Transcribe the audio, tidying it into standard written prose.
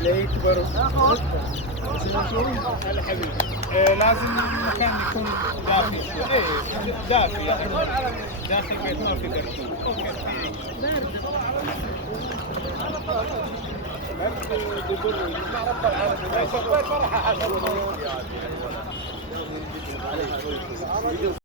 لا يكبر. هلا حبيبي. لازم مكان يكون دافي شوي. دافي يعني داخل بيت ما في كرتون. بارد.